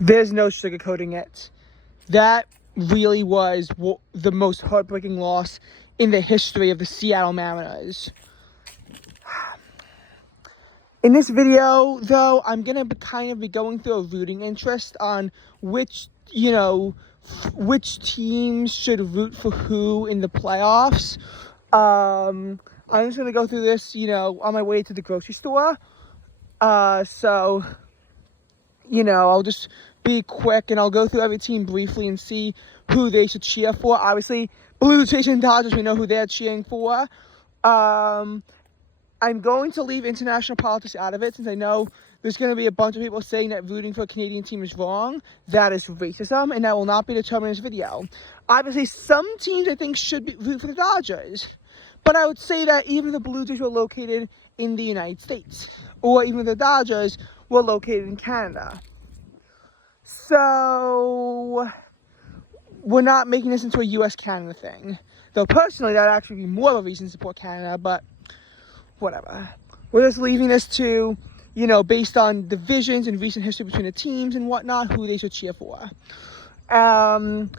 There's no sugarcoating it. That really was the most heartbreaking loss in the history of the Seattle Mariners. In this video, though, I'm going to kind of be going through a rooting interest on which teams should root for who in the playoffs. I'm just going to go through this, on my way to the grocery store. So, I'll just be quick and I'll go through every team briefly and see who they should cheer for. Obviously, Blue Jays and Dodgers, we know who they're cheering for. I'm going to leave international politics out of it since I know there's going to be a bunch of people saying that rooting for a Canadian team is wrong. That is racism, and that will not be determined in this video. Obviously, some teams I think should root for the Dodgers, but I would say that even the Blue Jays were located in the United States, or even the Dodgers were located in Canada. So we're not making this into a US-Canada thing. Though personally, that would actually be more of a reason to support Canada, but whatever. We're just leaving this to, based on divisions and recent history between the teams and whatnot, who they should cheer for. NL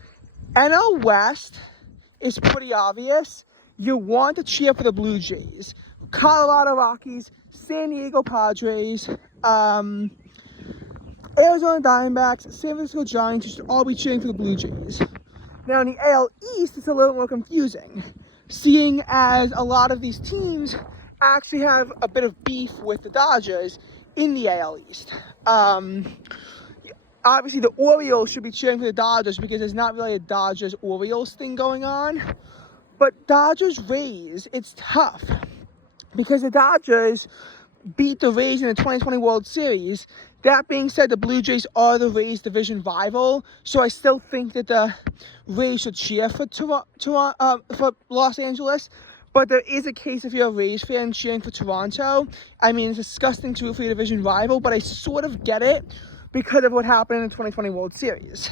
West is pretty obvious. You want to cheer for the Blue Jays. Colorado Rockies, San Diego Padres, Arizona Diamondbacks, San Francisco Giants, you should all be cheering for the Blue Jays. Now in the AL East, it's a little more confusing, seeing as a lot of these teams actually have a bit of beef with the Dodgers in the AL East. Obviously, the Orioles should be cheering for the Dodgers because there's not really a Dodgers-Orioles thing going on. But Dodgers-Rays, it's tough because the Dodgers beat the Rays in the 2020 World Series. That being said, the Blue Jays are the Rays division rival, so I still think that the Rays should cheer for Los Angeles. But there is a case if you're a Rays fan cheering for Toronto. I mean, it's disgusting to root for your division rival, but I sort of get it because of what happened in the 2020 World Series.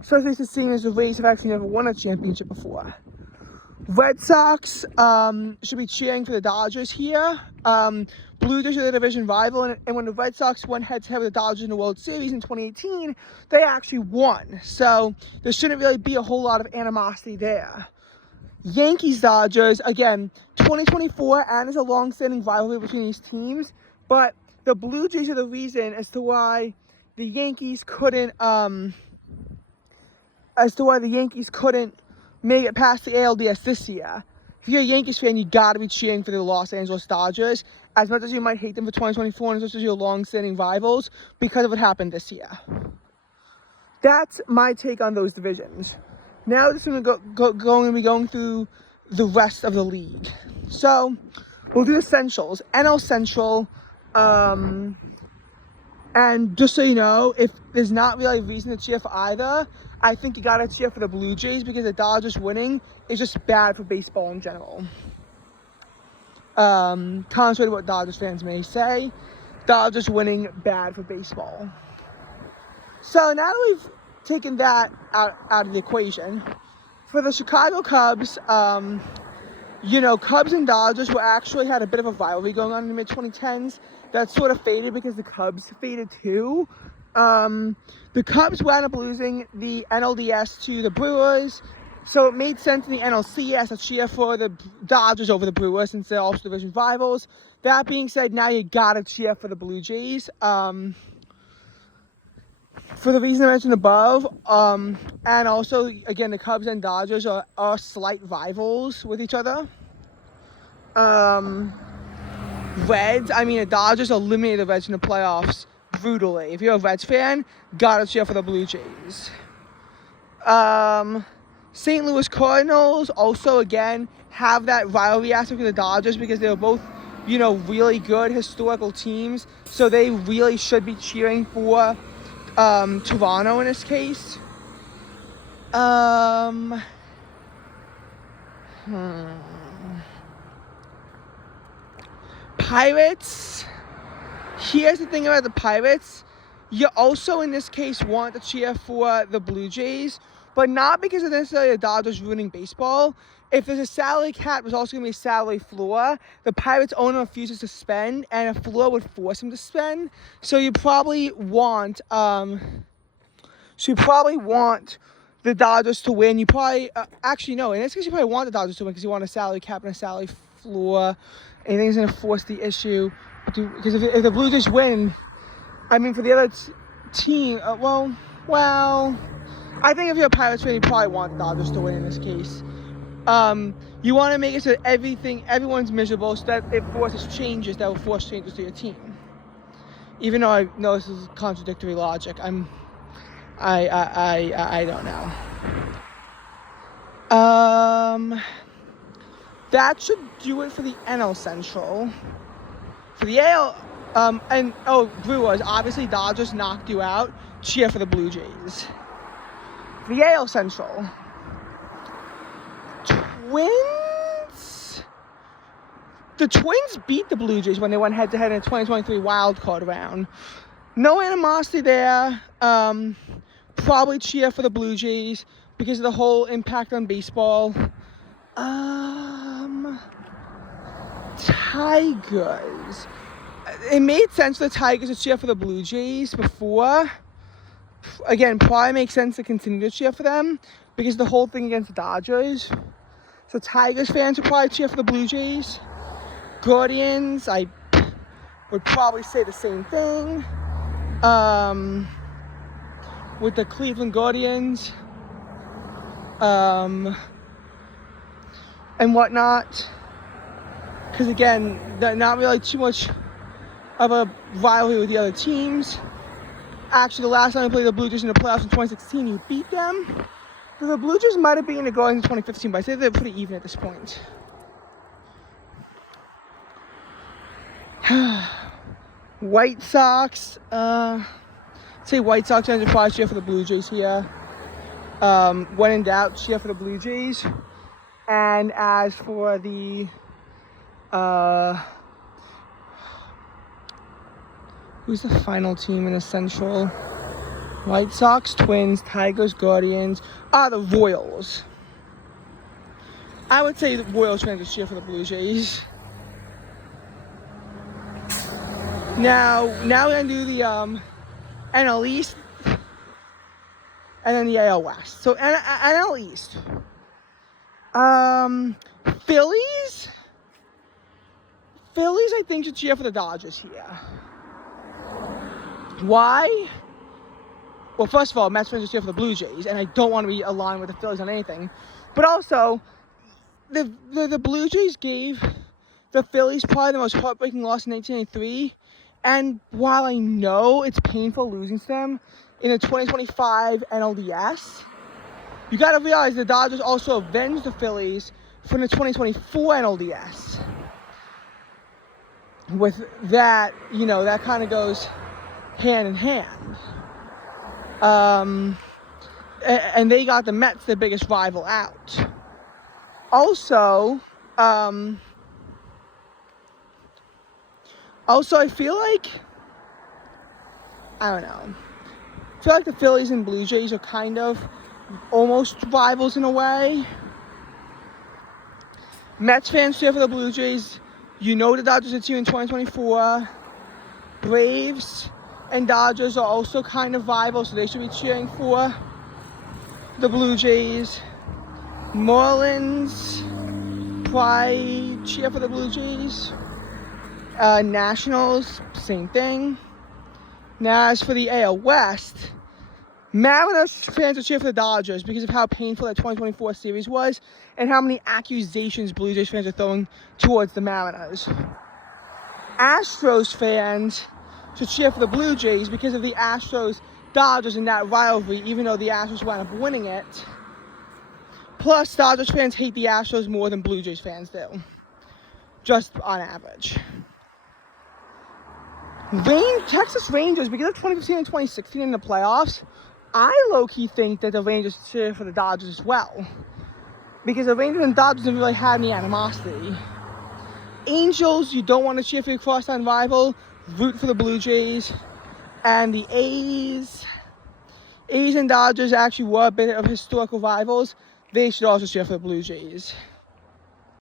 Especially since seeing as the Rays have actually never won a championship before. Red Sox should be cheering for the Dodgers here. Blue Jays are the division rival, and when the Red Sox went head-to-head with the Dodgers in the World Series in 2018, they actually won. So there shouldn't really be a whole lot of animosity there. Yankees-Dodgers, again, 2024, and there's a long-standing rivalry between these teams, but the Blue Jays are the reason as to why the Yankees couldn't, make it past the ALDS this year. If you're a Yankees fan, you gotta be cheering for the Los Angeles Dodgers, as much as you might hate them for 2024 and as much as your long-standing rivals, because of what happened this year. That's my take on those divisions. Now we're just going to be going through the rest of the league. So we'll do essentials. NL Central. And just so you know, if there's not really a reason to cheer for either, I think you got to cheer for the Blue Jays because the Dodgers winning is just bad for baseball in general. Contrary to what Dodgers fans may say, Dodgers winning bad for baseball. So now that we've taken that out of the equation, for the Chicago Cubs, Cubs and Dodgers actually had a bit of a rivalry going on in the mid-2010s that sort of faded because the Cubs faded too. The Cubs wound up losing the NLDS to the Brewers, so it made sense in the NLCS to cheer for the Dodgers over the Brewers since they're also division rivals. That being said, now you gotta cheer for the Blue Jays. For the reason I mentioned above, and also, again, the Cubs and Dodgers are slight rivals with each other. Reds, the Dodgers eliminated the Reds in the playoffs brutally. If you're a Reds fan, gotta cheer for the Blue Jays. St. Louis Cardinals also, again, have that rivalry aspect with the Dodgers because they were both, really good historical teams. So they really should be cheering for Toronto in this case. Pirates. Here's the thing about the Pirates. You also, in this case, want to cheer for the Blue Jays, but not because of necessarily the Dodgers ruining baseball. if there's a salary cap, there's also going to be a salary floor. The Pirates owner refuses to spend, and a floor would force him to spend. So you probably want, the Dodgers to win. You probably, actually no, in this case you probably want the Dodgers to win because you want a salary cap and a salary floor. Anything's going to force the issue. Because if the Blue Jays win, I mean, for the other team, well, I think if you're a Pirates fan, you probably want the Dodgers to win in this case. You want to make it so everyone's miserable, so that it forces changes that will force changes to your team. Even though I know this is contradictory logic, I don't know. That should do it for the NL Central. For the AL, Brewers, obviously Dodgers knocked you out. Cheer for the Blue Jays. For the AL Central, Twins. The Twins beat the Blue Jays when they went head-to-head in the 2023 wild card round. No animosity there. Probably cheer for the Blue Jays because of the whole impact on baseball. Tigers. It made sense for the Tigers to cheer for the Blue Jays before. Again, probably makes sense to continue to cheer for them because of the whole thing against the Dodgers. So Tigers fans would probably cheer for the Blue Jays. Guardians, I would probably say the same thing. With the Cleveland Guardians. And whatnot. Because again, they're not really too much of a rivalry with the other teams. Actually, the last time we played the Blue Jays in the playoffs in 2016, you beat them. So the Blue Jays might have been in the Guardians in 2015, but I say they're pretty even at this point. White Sox. Say White Sox fans are probably cheer for the Blue Jays here. When in doubt, cheer for the Blue Jays. And as for the who's the final team in the Central? White Sox, Twins, Tigers, Guardians. The Royals. I would say the Royals fans would cheer for the Blue Jays. Now we're gonna do the NL East and then the AL West. So NL East. Phillies, I think, should cheer for the Dodgers here. Why? Well, first of all, Mets fans should cheer for the Blue Jays, and I don't want to be aligned with the Phillies on anything. But also, the Blue Jays gave the Phillies probably the most heartbreaking loss in 1983. And while I know it's painful losing to them in the 2025 NLDS, you got to realize the Dodgers also avenged the Phillies from the 2024 NLDS. With that, that kind of goes hand in hand. And they got the Mets, their biggest rival, out. Also, I feel like, I feel like the Phillies and Blue Jays are kind of almost rivals in a way. Mets fans cheer for the Blue Jays. The Dodgers are team in 2024. Braves and Dodgers are also kind of rivals, so they should be cheering for the Blue Jays. Marlins probably cheer for the Blue Jays. Nationals, same thing. Now, as for the AL West, Mariners fans will cheer for the Dodgers because of how painful that 2024 series was and how many accusations Blue Jays fans are throwing towards the Mariners. Astros fans should cheer for the Blue Jays because of the Astros-Dodgers in that rivalry, even though the Astros wound up winning it. Plus, Dodgers fans hate the Astros more than Blue Jays fans do, just on average. Texas Rangers, because of 2015 and 2016 in the playoffs, I low-key think that the Rangers cheer for the Dodgers as well. Because the Rangers and Dodgers don't really have any animosity. Angels, you don't want to cheer for your crosstown rival. Root for the Blue Jays. And the A's and Dodgers actually were a bit of historical rivals. They should also cheer for the Blue Jays.